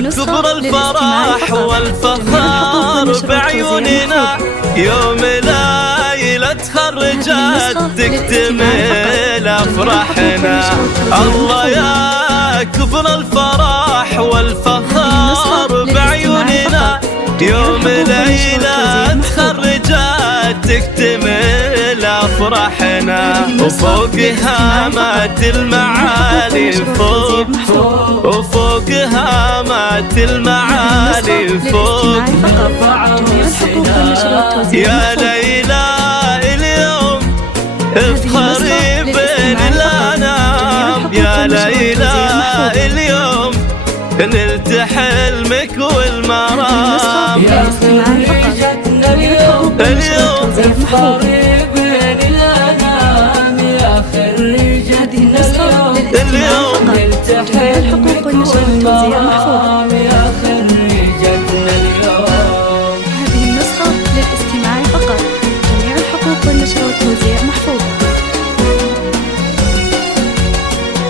كبر الفرح والفخر بعيوننا يوم ليلة تخرجت تكتمل أفراحنا. الله يا كبر الفرح والفخر بعيوننا يوم ليلة تخرجت تكتمل أفراحنا. وفوق هامات المعالي فوق، وفوق هامات المعالي فوق، يا ليلى اليوم افخري بين الأنام. يا ليلى اليوم نلت حلمك والمرام. يا خريجتنا اليوم افخري بين الأنام. يا خريجتنا اليوم نلت حلمك والمرام. يا خريجتنا اليوم. هذه النسخة للاستماع فقط، جميع الحقوق والنشر والتوزيع محفوظة.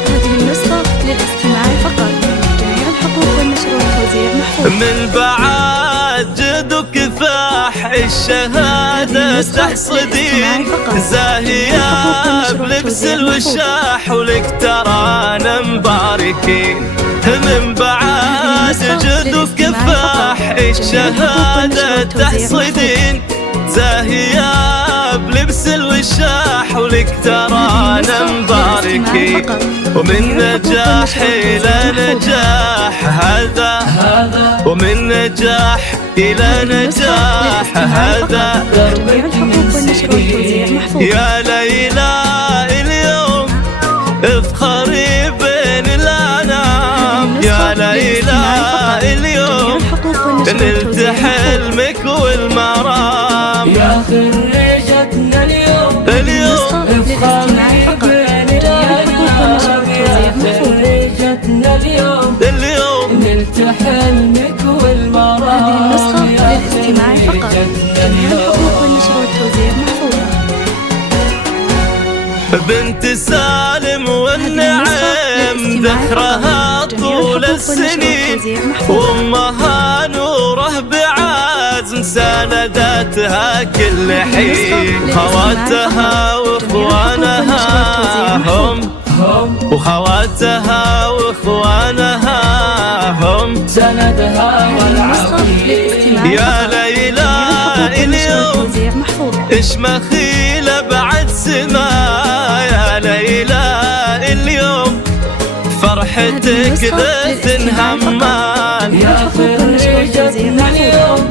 هذه النسخة للاستماع فقط، جميع الحقوق والنشر والتوزيع محفوظة. من بعد جد كفاح الشهادة تحصدين زاهية بلبس الوشاح ولك ترانا مباركين. من بعد جد كفاح الشهادة تحصدين زاهية بلبس الوشاح ولك ترانا مباركين. ومن نجاح إلى نجاح هذا، ومن نجاح إلى نجاح هذا. يا ليلى اليوم افخري بين الأنام. يا ليلى اليوم نلت حلمك والمرام. يا خريجتنا اليوم افخري بين الأنام. يا خريجتنا اليوم نلت حلمك والمرام. هذه النسخة للاستماع فقط، جميع الحقوق والنشر والتوزيع محفوظة. بنت سالم والنعم ذكرها طول السنين، وامها نوره بعزم ساندتها كل حين. خواتها واخوانها هم، وخواتها واخوانها هم سندها والعقيد. يا ليلى اليوم اش مخيلة بعد سما. يا ليلى اليوم فرحتك ذات همان. يا خريجتنا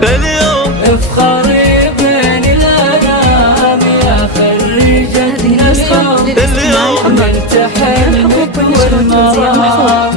اليوم افخري بين الأنام. يا خريجتنا اليوم نلت حلمك والمرام.